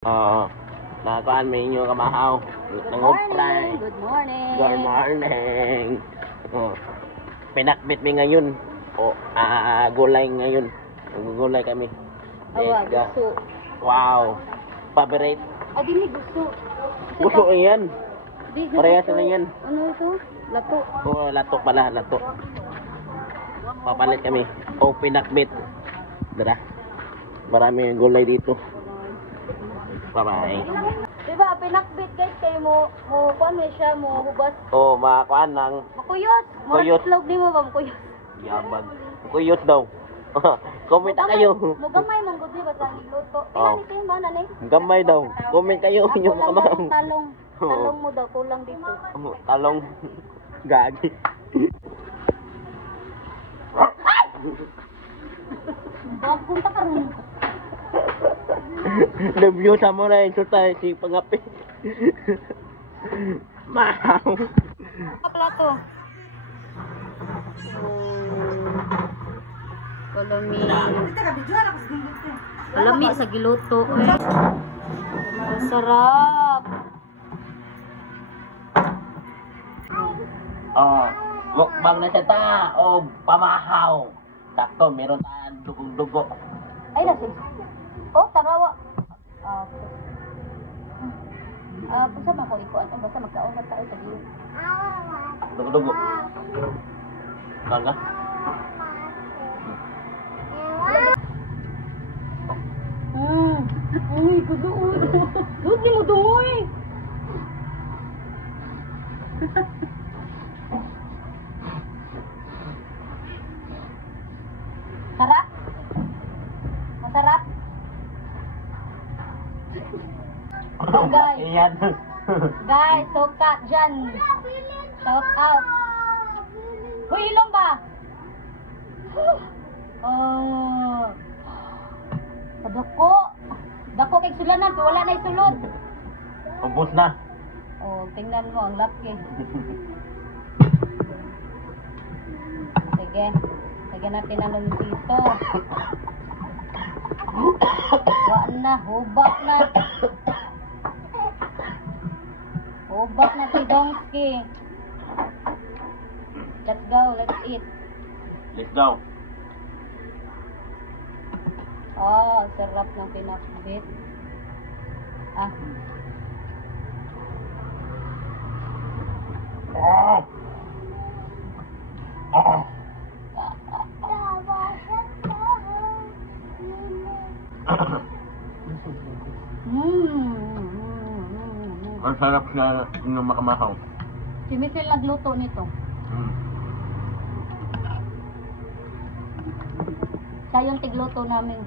Oo. Nakuan may inyo kamahaw. Nangupray. Good morning. Good morning. Oh. Pinakbit mi ngayon. O, gulay ngayon. Gulay kami. Awa, gusto. Wow. Favorite. Dili gusto. Gusto yan. Di, Parehas na yan. Ano ito? Lato. Oo, lato pala, lato. Papalit kami. O, pinakbit. Dara. Marami gulay dito. Bye-bye. Diba, pinakbit guys, kayo mo kuan siya, mo hubas. Oh, makakuan ng Makuyot. Kuyot. Itlog di mo ba makuyot? yabag. Kuyot daw. Comment na kayo. Mugamay mong gudi ba sa niluto. Oh. Pinanitin ba nanay? Gamay daw. Comment kayo Ako inyong lang kamahaw. daw talong. Talong mo daw, kulang dito. Talong. Gagi. Punta ka rin. Review sa mo na yung tayo si Pangapi. Mahaw. Plato. Kalami sa giluto. Masarap. Oh, mukbang na siya ta. O, pamahaw. Sakto, meron tayong dugong-dugo. Ay, nasi. Oh, tarawa. Basta man ko ikuan. Basta magkaon na tayo sa giyo. Dugo-dugo. Kanga? Uy, kuduon. Dud ni mo dungoy. Sarap? Masarap? Oh, guys. Iyan. Guys, suka dyan. Shout out. Uy, ilong ba? Oh. Padako. Dako kay sulanan, pero wala na isulod. Ubus na. Oh, tingnan mo ang laki. Sige. Lagyan natin ang lumisito. Wala na, hubak na. Hubak na si Donkey. Let's go, let's eat. Let's go. Oh, sarap ng pinakbit. Ah. Ang sarap na inyong makamahaw. Si Michelle nagluto nito. Siya yung tigluto namin.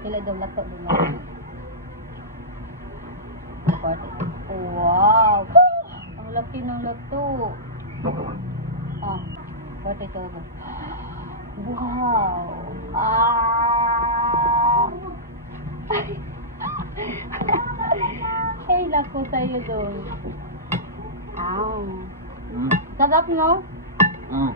Sila daw lato din namin. Wow! Ang laki ng lato. What ito ba? Wow! Ay, lako sa'yo doon. Sarap, no? Mm.